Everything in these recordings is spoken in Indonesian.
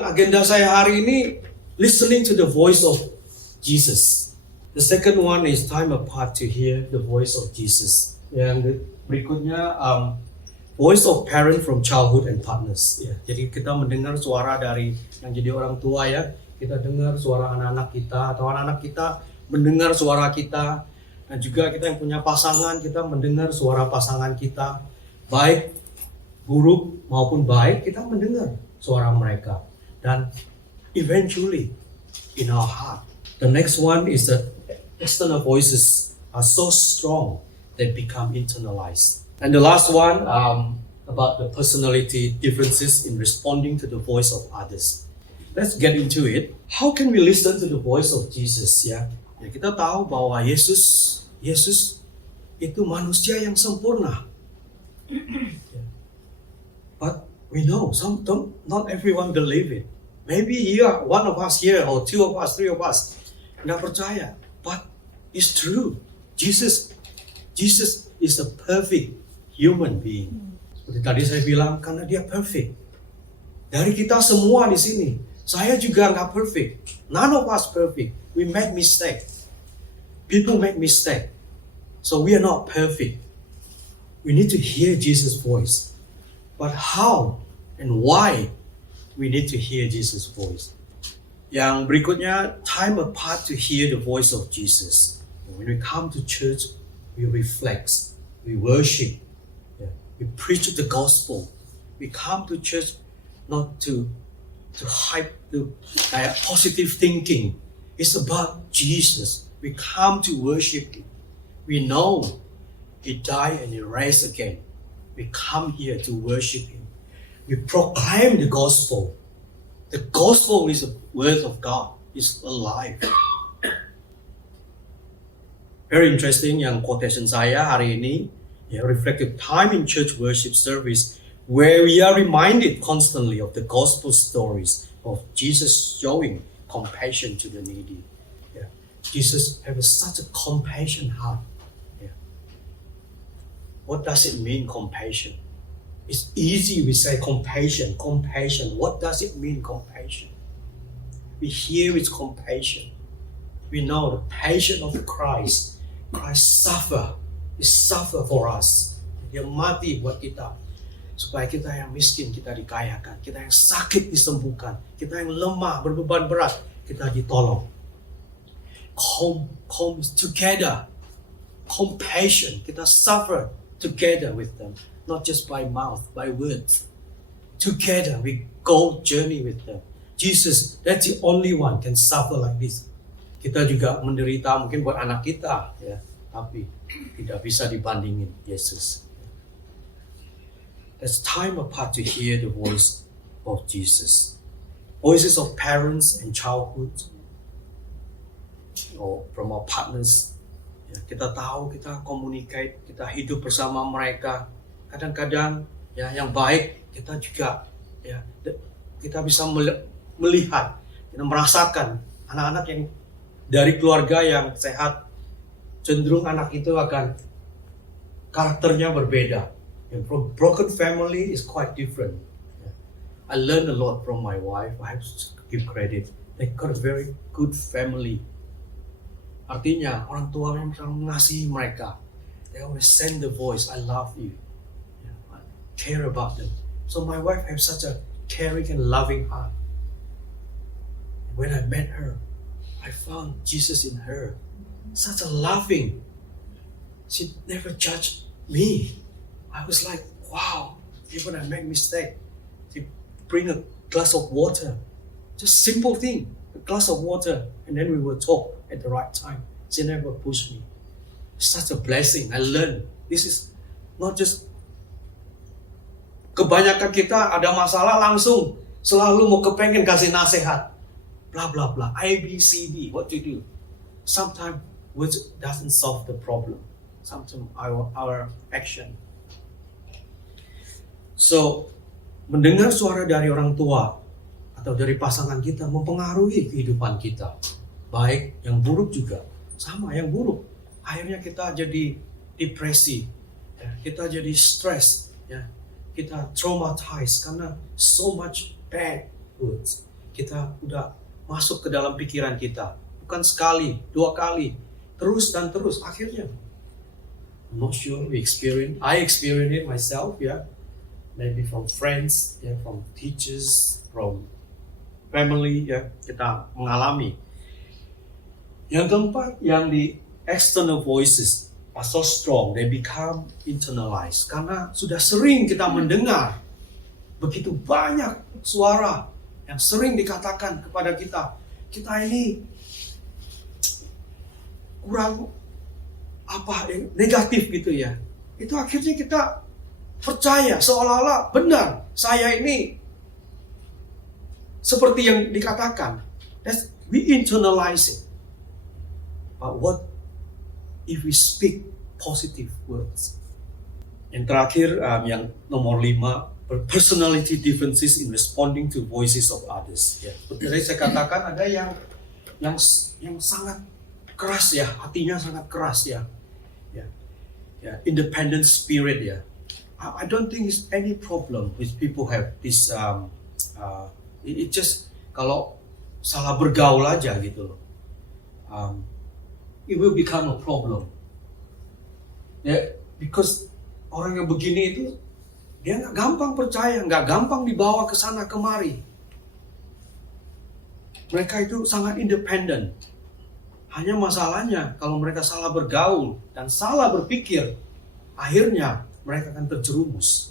agenda saya hari ini listening to the voice of Jesus. The second one is time apart to hear the voice of Jesus. Yang berikutnya voice of parent from childhood and partners. Ya, jadi kita mendengar suara dari yang jadi orang tua ya. Kita dengar suara anak-anak kita atau anak-anak kita mendengar suara kita. Dan juga kita yang punya pasangan, kita mendengar suara pasangan kita. Baik buruk maupun baik, kita mendengar suara mereka. Dan eventually in our heart. The next one is the external voices are so strong they become internalized. And the last one about the personality differences in responding to the voice of others. Let's get into it. How can we listen to the voice of Jesus? Ya, kita tahu bahwa Yesus itu manusia yang sempurna. But we know not everyone believe it. Maybe you are one of us here, or two of us, three of us, nggak percaya. But it's true. Jesus is a perfect human being. Seperti tadi saya bilang, karena dia perfect. Dari kita semua di sini, saya juga nggak perfect. None of us perfect. We make mistake. People make mistake. So we are not perfect. We need to hear Jesus' voice. But how and why we need to hear Jesus' voice? Yang berikutnya, time apart to hear the voice of Jesus. When we come to church, we reflect, we worship, we preach the gospel. We come to church not to hype the positive thinking. It's about Jesus. We come to worship Him. We know He died and He raised again. We come here to worship Him. We proclaim the gospel. The gospel is the word of God. It's alive. Very interesting yang quotation saya hari ini. Reflective time in church worship service where we are reminded constantly of the gospel stories of Jesus showing compassion to the needy. Jesus has such a compassion heart. What does it mean, compassion? It's easy we say compassion. What does it mean, compassion? We hear it's compassion. We know the passion of Christ. Christ suffer. He suffer for us. Dia mati buat kita. Supaya kita yang miskin kita dikayakan. Kita yang sakit disembuhkan. Kita yang lemah, berbeban berat, kita ditolong. Together. Compassion. Kita suffer together with them, not just by mouth, by words. Together we go journey with them. Jesus, that's the only one can suffer like this. Kita juga menderita mungkin buat anak kita, ya, tapi tidak bisa dibandingin Yesus. There's time apart to hear the voice of Jesus. Voices of parents and childhood, or from our partners. Kita tahu, kita communicate, kita hidup bersama mereka. Kadang-kadang ya yang baik kita juga ya kita bisa melihat, kita merasakan anak-anak yang dari keluarga yang sehat, cenderung anak itu akan karakternya berbeda. From broken family is quite different. I learned a lot from my wife. I have to give credit. They got a very good family. Artinya orang tua yang selalu mengasihi mereka. They always send the voice, I love you. I care about them. So my wife has such a caring and loving heart. When I met her, I found Jesus in her. Such a loving. She never judged me. I was like, wow, even I make mistake. She bring a glass of water. Just simple thing, a glass of water, and then we will talk at the right time. She never pushed me. Such a blessing. I learned. This is not just kebanyakan kita ada masalah langsung selalu mau kepengen kasih nasihat. Blah blah blah. A B C D. What to do? Sometimes words doesn't solve the problem. Sometimes our action. So mendengar suara dari orang tua atau dari pasangan kita mempengaruhi kehidupan kita. Baik, yang buruk juga. Sama, yang buruk. Akhirnya kita jadi depresi. Ya, kita jadi stres. Ya, kita traumatized karena so much bad words. Kita udah masuk ke dalam pikiran kita. Bukan sekali, 2 kali. Terus dan terus. Akhirnya, I'm not sure I experience it myself, yeah. Maybe from friends, yeah, from teachers, from family, ya, kita mengalami. Yang keempat, yang di external voices are so strong, they become internalized. Karena sudah sering kita mendengar begitu banyak suara yang sering dikatakan kepada kita, kita ini kurang negatif gitu ya. Itu akhirnya kita percaya seolah-olah benar, saya ini seperti yang dikatakan. We internalize it. But what if we speak positive words? Yang terakhir, yang nomor 5, personality differences in responding to voices of others. Ya, seperti saya katakan, ada yang sangat keras ya, hatinya sangat keras ya. Independent spirit ya. I don't think it's any problem with people have this. It just kalau salah bergaul aja gitu loh. It will become a problem. Because orang yang begini itu dia nggak gampang percaya, nggak gampang dibawa ke sana kemari. Mereka itu sangat independen. Hanya masalahnya kalau mereka salah bergaul dan salah berpikir, akhirnya mereka akan terjerumus.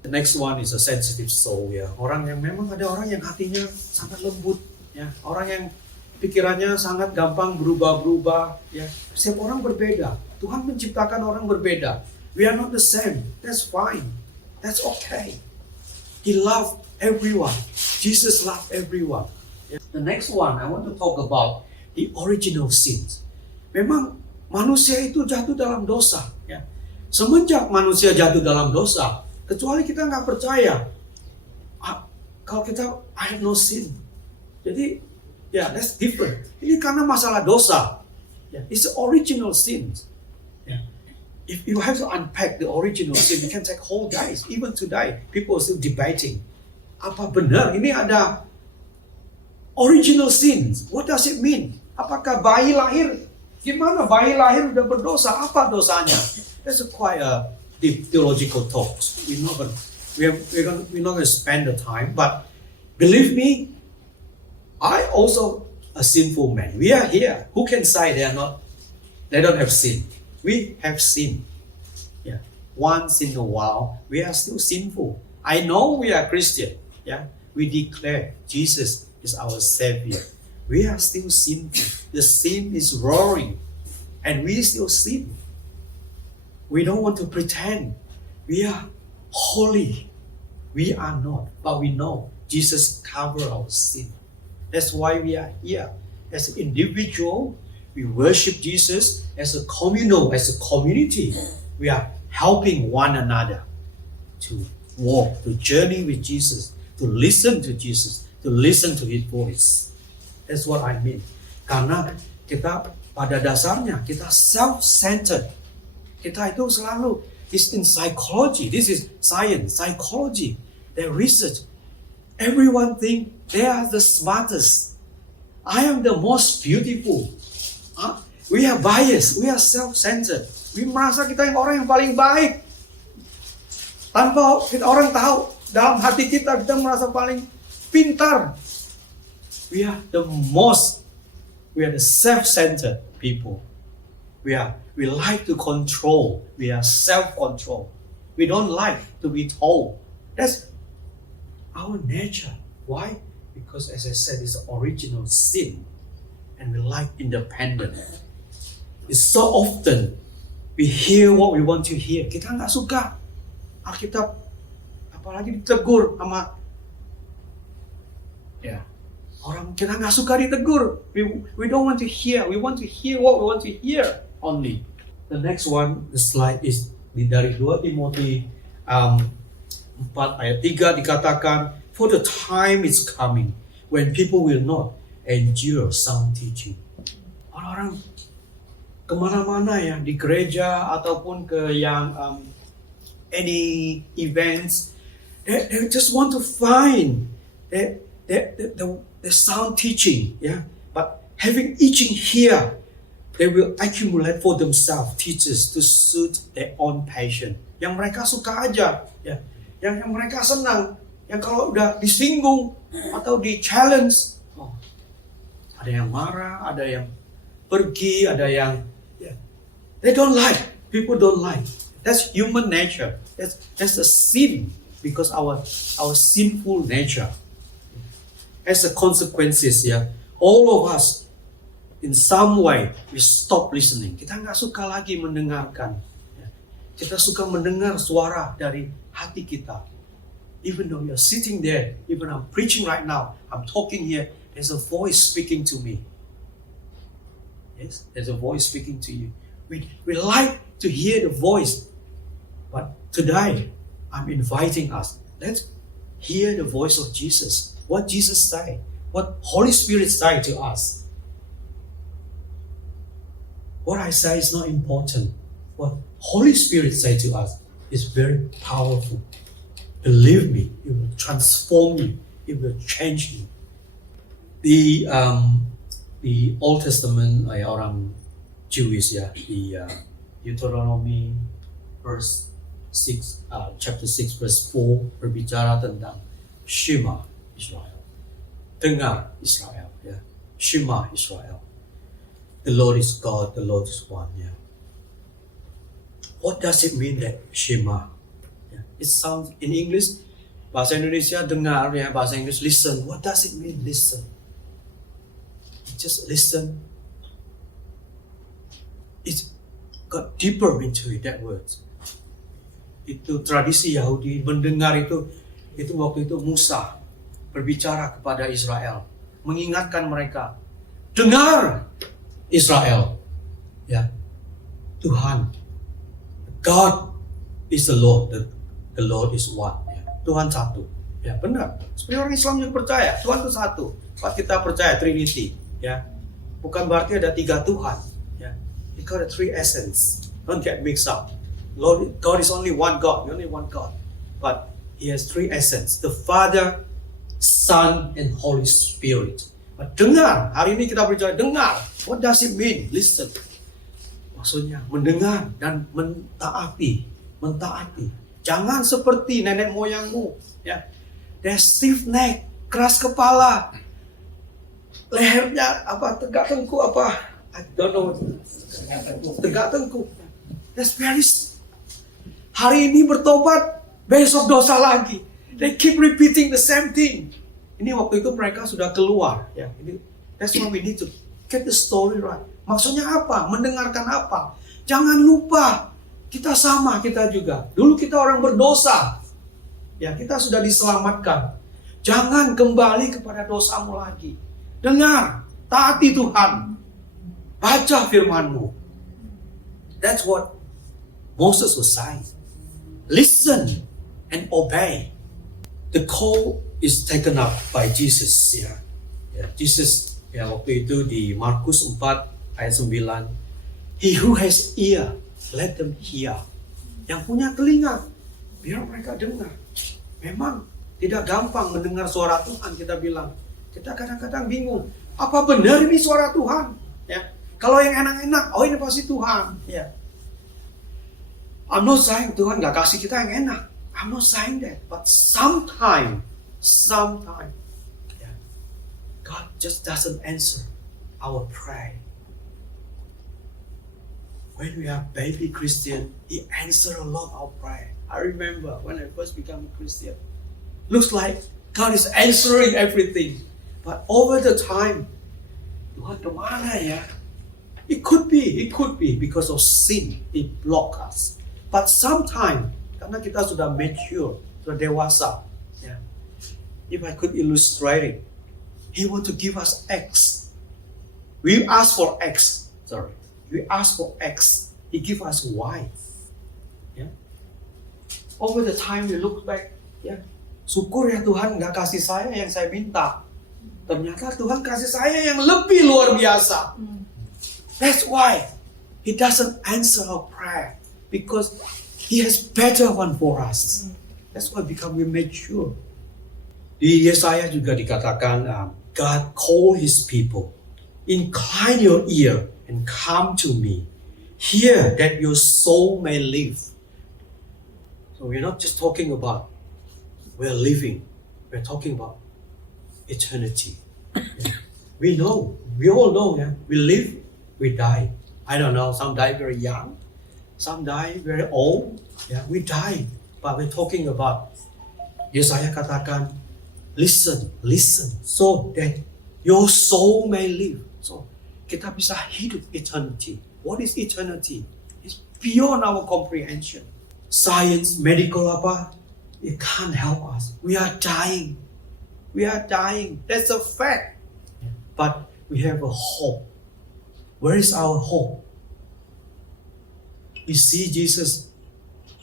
The next one is a sensitive soul ya. Orang yang memang ada orang yang hatinya sangat lembut ya. Orang yang pikirannya sangat gampang berubah-berubah ya. Setiap orang berbeda. Tuhan menciptakan orang berbeda. We are not the same. That's fine. That's okay. He loved everyone. Jesus loved everyone. The next one I want to talk about the original sins. Memang manusia itu jatuh dalam dosa ya. Semenjak manusia jatuh dalam dosa, kecuali kita nggak percaya, kalau kita I have no sin. Jadi, that's different. Ini karena masalah dosa. It's the original sin. If you have to unpack the original sin, you can take whole days. Even today, people are still debating. Apa benar ini ada original sins? What does it mean? Apakah bayi lahir? Gimana bayi lahir udah berdosa? Apa dosanya? That's quite a deep theological talk. We're not going to spend the time, but believe me, I also a sinful man. We are here. Who can say they don't have sin? We have sin. Yeah. Once in a while, we are still sinful. I know we are Christian. Yeah. We declare Jesus is our Savior. We are still sinful. The sin is roaring, and we still sin. We don't want to pretend we are holy. We are not, but we know Jesus covered our sin. That's why we are here. As an individual, we worship Jesus. As a communal, as a community, we are helping one another to walk, to journey with Jesus, to listen to Jesus, to listen to His voice. That's what I mean. Karena kita pada dasarnya kita self-centered. Kita itu selalu is in psychology. This is science, psychology. They research. Everyone think they are the smartest. I am the most beautiful. We are biased. We are self-centered. We merasa kita yang orang yang paling baik. Tanpa orang tahu dalam hati kita merasa paling pintar. We are the self-centered people. We like to control. We are self-control. We don't like to be told. That's our nature. Why? Because as I said, it's original sin. And we like independence. It's so often we hear what we want to hear. Kita nggak suka Alkitab, apalagi ditegur sama orang, kita nggak suka ditegur. We don't want to hear. We want to hear what we want to hear only. The next one, the slide is dari 2 Timotius 4 ayat 3 dikatakan, for the time is coming when people will not endure sound teaching. Orang-orang kemana-mana ya, di gereja ataupun ke yang any events, they just want to find. the sound teaching, yeah. But having itching here, they will accumulate for themselves teachers to suit their own passion. Yang mereka suka aja, ya. Yang mereka senang, yang kalau udah disinggung atau di challenge, oh, ada yang marah, ada yang pergi, ada yang, yeah. They don't like. People don't like. That's human nature. That's a sin because our sinful nature. As a consequences, yeah, all of us in some way we stop listening. Kita nggak suka lagi mendengarkan. Ya. Kita suka mendengar suara dari hati kita. Even though you're sitting there, even I'm preaching right now, I'm talking here, there's a voice speaking to me. Yes, there's a voice speaking to you. We like to hear the voice, but today I'm inviting us. Let's hear the voice of Jesus. What Jesus say, what Holy Spirit say to us. What I say is not important. What Holy Spirit say to us is very powerful. Believe me, it will transform you. It will change you. The Old Testament orang Jewish, ya, the Deuteronomy verse 6, chapter 6 verse 4 berbicara tentang Shema Israel. Dengar Israel, ya. Shema Israel. The Lord is God, the Lord is one, ya. What does it mean that Shema? Yeah. It sounds in English, bahasa Indonesia dengar, ya, bahasa Inggris listen. What does it mean listen? Just listen. It's got deeper into it, that word. Itu tradisi Yahudi, mendengar itu waktu itu Musa berbicara kepada Israel, mengingatkan mereka, dengar Israel, ya, Tuhan, God is the Lord, the Lord is one, ya. Tuhan satu, ya, benar. Sebenarnya orang Islam juga percaya Tuhan itu satu. Pas kita percaya Trinity, ya, bukan berarti ada 3 Tuhan, ya. It got a 3 essence. Don't get mixed up. God is only one God, only one God, but He has 3 essence: the Father, Son, and Holy Spirit. But dengar, hari ini kita berbicara dengar. What does it mean? Listen. Maksudnya mendengar dan mentaati. Jangan seperti nenek moyangmu, ya. They're stiff neck, keras kepala, lehernya tegak tengkuk I don't know. Tegak tengkuk. That's very. Hari ini bertobat, besok dosa lagi. They keep repeating the same thing. Ini waktu itu mereka sudah keluar, ya. That's why we need to get the story right. Maksudnya apa? Mendengarkan apa? Jangan lupa, kita sama, kita juga. Dulu kita orang berdosa. Ya, kita sudah diselamatkan. Jangan kembali kepada dosamu lagi. Dengar, taati Tuhan. Baca firman-Mu. That's what Moses was saying. Listen and obey. The call is taken up by Jesus, ya. Jesus, ya, waktu itu di Markus 4 ayat 9. He who has ear, let them hear. Yang punya telinga, biar mereka dengar. Memang tidak gampang mendengar suara Tuhan, kita bilang. Kita kadang-kadang bingung, apa benar ini suara Tuhan? Ya. Kalau yang enak-enak, oh ini pasti Tuhan. Ya. I'm not saying Tuhan gak kasih kita yang enak. I'm not saying that. But sometimes, yeah, God just doesn't answer our prayer. When we are baby Christian, He answers a lot of prayer. I remember when I first became a Christian. Looks like God is answering everything. But over the time, Tuhan kemana ya? It could be because of sin. It blocks us. But sometimes, karena kita sudah mature, sudah dewasa, ya. If I could illustrate it, He want to give us X. We ask for X. He give us Y. Ya. Over the time we look back, ya, syukur ya Tuhan nggak kasih saya yang saya minta. Ternyata Tuhan kasih saya yang lebih luar biasa. That's why He doesn't answer our prayer. Because He has better one for us. That's why we become mature. Di Yesaya juga dikatakan, God call His people, incline your ear and come to me. Hear that your soul may live. So we're not just talking about we're living. We're talking about eternity. We all know, we live, we die. I don't know, some die very young, some die very old. We die. But we're talking about, Yesaya katakan, listen, so that your soul may live. So kita bisa hidup eternity. What is eternity? It's beyond our comprehension. Science, medical it can't help us. We are dying. That's a fact. But we have a hope. Where is our hope? We see Jesus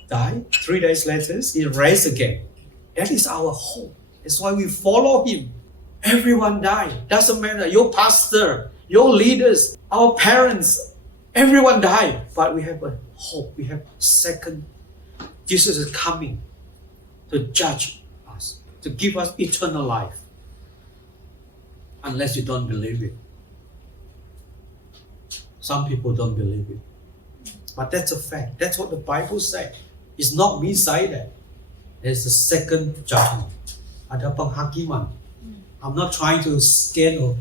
die. 3 days later, He raised again. That is our hope. That's why we follow Him. Everyone died. Doesn't matter. Your pastor, your leaders, our parents, everyone died. But we have a hope. We have second. Jesus is coming to judge us, to give us eternal life. Unless you don't believe it. Some people don't believe it. But that's a fact. That's what the Bible says. It's not me saying that. There's a second judgment. Ada penghakiman. I'm not trying to scare or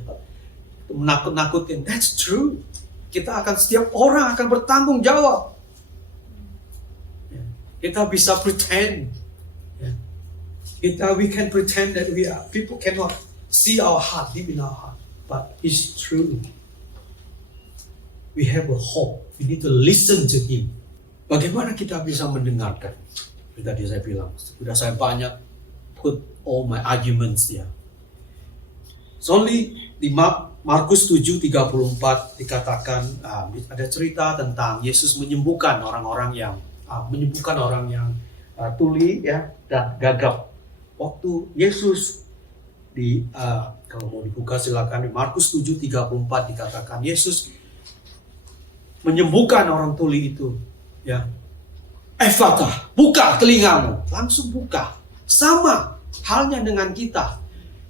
menakut-nakutin. That's true. Setiap orang akan bertanggung jawab. Kita bisa pretend. We can pretend that we are. People cannot see our heart, deep in our heart. But it's true. We have a hope. We need to listen to Him. Bagaimana kita bisa mendengarkan? Seperti tadi saya bilang, sudah saya banyak put all my arguments there. So only di Markus 7:34 dikatakan ada cerita tentang Yesus menyembuhkan orang yang tuli dan gagap. Waktu Yesus kalau mau dibuka silakan, di Markus 7:34 dikatakan Yesus menyembuhkan orang tuli itu. Efatah, buka telingamu. Langsung buka. Sama halnya dengan kita.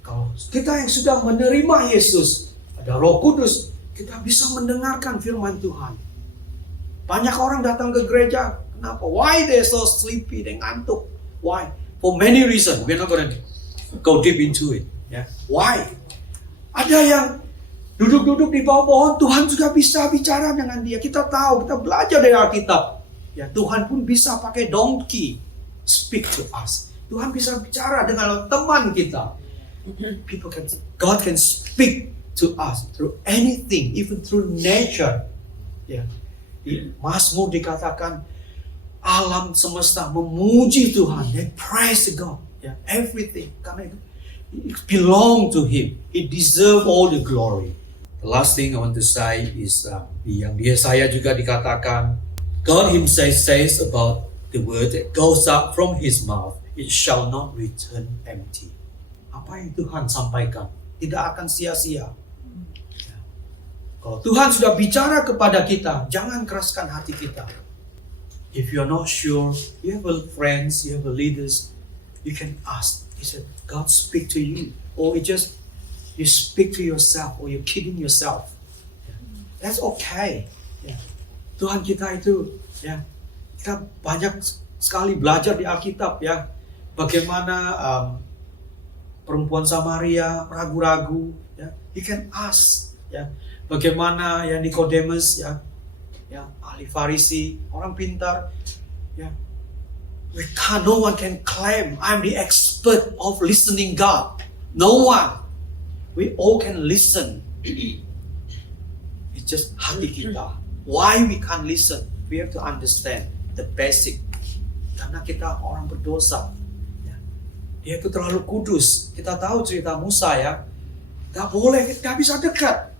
Kalau kita yang sudah menerima Yesus, ada Roh Kudus, kita bisa mendengarkan firman Tuhan. Banyak orang datang ke gereja, kenapa? Why they so sleepy, they ngantuk? Why? For many reasons. We're not going to go deep into it. Why? Ada yang duduk-duduk di bawah pohon, Tuhan juga bisa bicara dengan dia. Kita tahu, kita belajar dari Alkitab. Tuhan pun bisa pakai donkey speak to us. Tuhan bisa bicara dengan teman kita. God can speak to us through anything, even through nature. Di Mazmur dikatakan alam semesta memuji Tuhan. They praise God. Everything. Karena it belong to Him. He deserve all the glory. The last thing I want to say is yang di Yesaya juga dikatakan, God Himself says about the word that goes up from His mouth, it shall not return empty. Apa yang Tuhan sampaikan tidak akan sia-sia. Kalau Tuhan sudah bicara kepada kita, jangan keraskan hati kita. If you're not sure, you have friends, you have leaders, you can ask. He said, God speak to you. Or you speak to yourself, or you're kidding yourself. That's okay. Tuhan kita itu, kita banyak sekali belajar di Alkitab bagaimana perempuan Samaria ragu-ragu, you can ask, bagaimana Nikodemus, ahli Farisi, orang pintar, no one can claim I'm the expert of listening God. No one. We all can listen. It's just hati kita. Why we can't listen? We have to understand the basic. Karena kita orang berdosa. Dia itu terlalu kudus. Kita tahu cerita Musa Gak boleh, gak bisa dekat.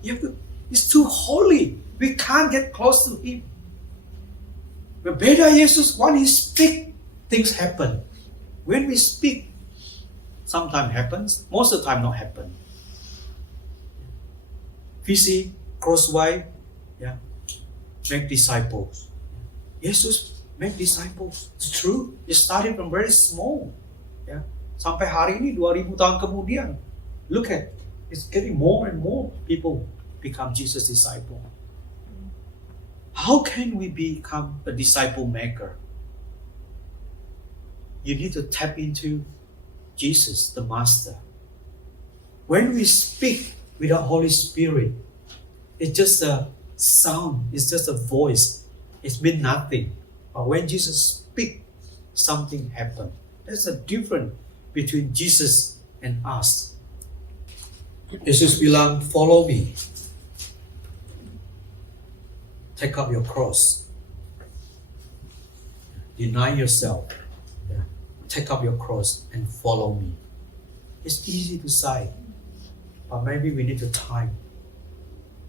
It's too holy. We can't get close to Him. Berbeda Yesus, when He speak, things happen. When we speak, sometimes happens, most of the time not happen. Visi, Crossway, make disciples. Jesus make disciples. It's true. It started from very small. Sampai hari ini 2000 tahun kemudian, look at, it's getting more and more people become Jesus' disciple. How can we become a disciple maker? You need to tap into Jesus, the Master. When we speak with the Holy Spirit, it's just a sound, it's just a voice. It means nothing. But when Jesus speaks, something happens. There's a difference between Jesus and us. Yesus bilang, follow me. Take up your cross. Deny yourself. Take up your cross and follow me. It's easy to say, but maybe we need the time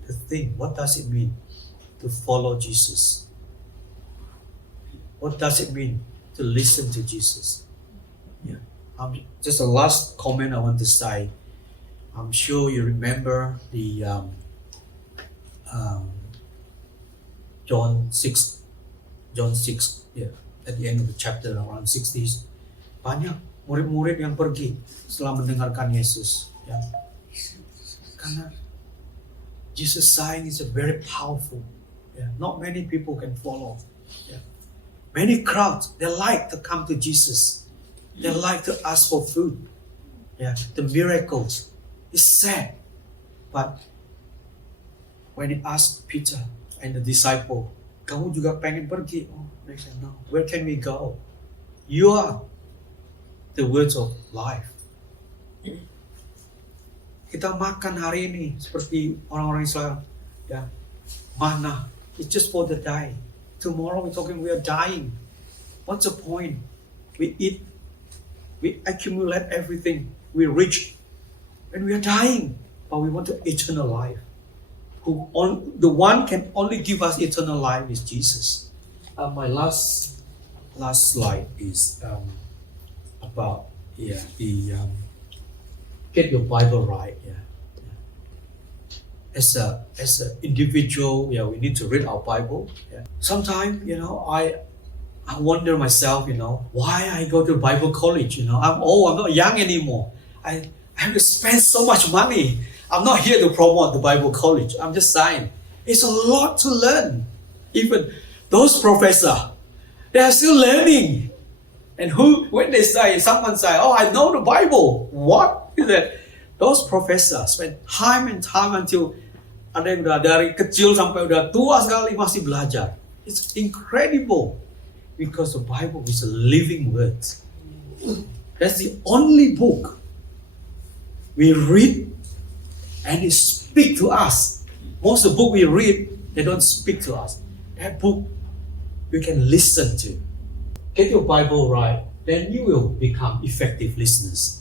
to think, what does it mean to follow Jesus? What does it mean to listen to Jesus? Just a last comment I want to say. I'm sure you remember the John 6, at the end of the chapter, around 60s. Banyak murid-murid yang pergi setelah mendengarkan Yesus. Karena Jesus' sign is very powerful. Not many people can follow. Many crowds, they like to come to Jesus. They like to ask for food. The miracles. It's sad. But when he asked Peter and the disciple, kamu juga pengen pergi? Oh, they said, no. Where can we go? You are the words of life. Kita makan hari ini seperti orang-orang Israel. Mana. It's just for the day. Tomorrow we're talking we are dying. What's the point? We eat, we accumulate everything, we rich, and we are dying. But we want eternal life. The one can only give us eternal life is Jesus. My last slide is about get your Bible right. As an individual, we need to read our Bible. Sometimes, I wonder myself, why I go to Bible college. I'm old, I'm not young anymore. I have to spend so much money. I'm not here to promote the Bible college. I'm just saying, it's a lot to learn. Even those professors, they are still learning. And when someone say, oh, I know the Bible. What is that? Those professors spend time and time until ada yang udah dari kecil sampai udah tua sekali masih belajar. It's incredible because the Bible is a living word. That's the only book we read and it speaks to us. Most of the book we read, they don't speak to us. That book we can listen to. Get your Bible right, then you will become effective listeners.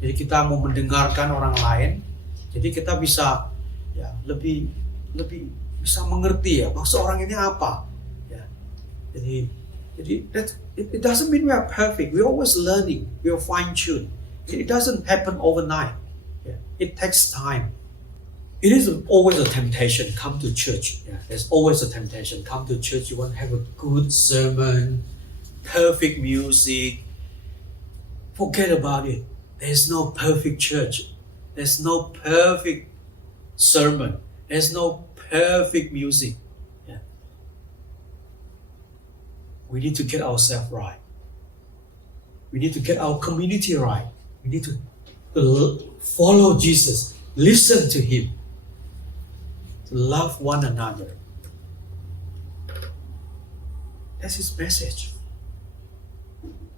Jadi kita mau mendengarkan orang lain, jadi kita bisa lebih bisa mengerti maksud orang ini apa. Jadi it doesn't mean we are perfect. We're always learning. We are fine-tuned. It doesn't happen overnight. It takes time. It is always a temptation. Come to church. There's always a temptation. Come to church. You want to have a good sermon, perfect music. Forget about it. There's no perfect church. There's no perfect sermon. There's no perfect music. We need to get ourselves right. We need to get our community right. We need to follow Jesus. Listen to Him. To love one another. That's His message.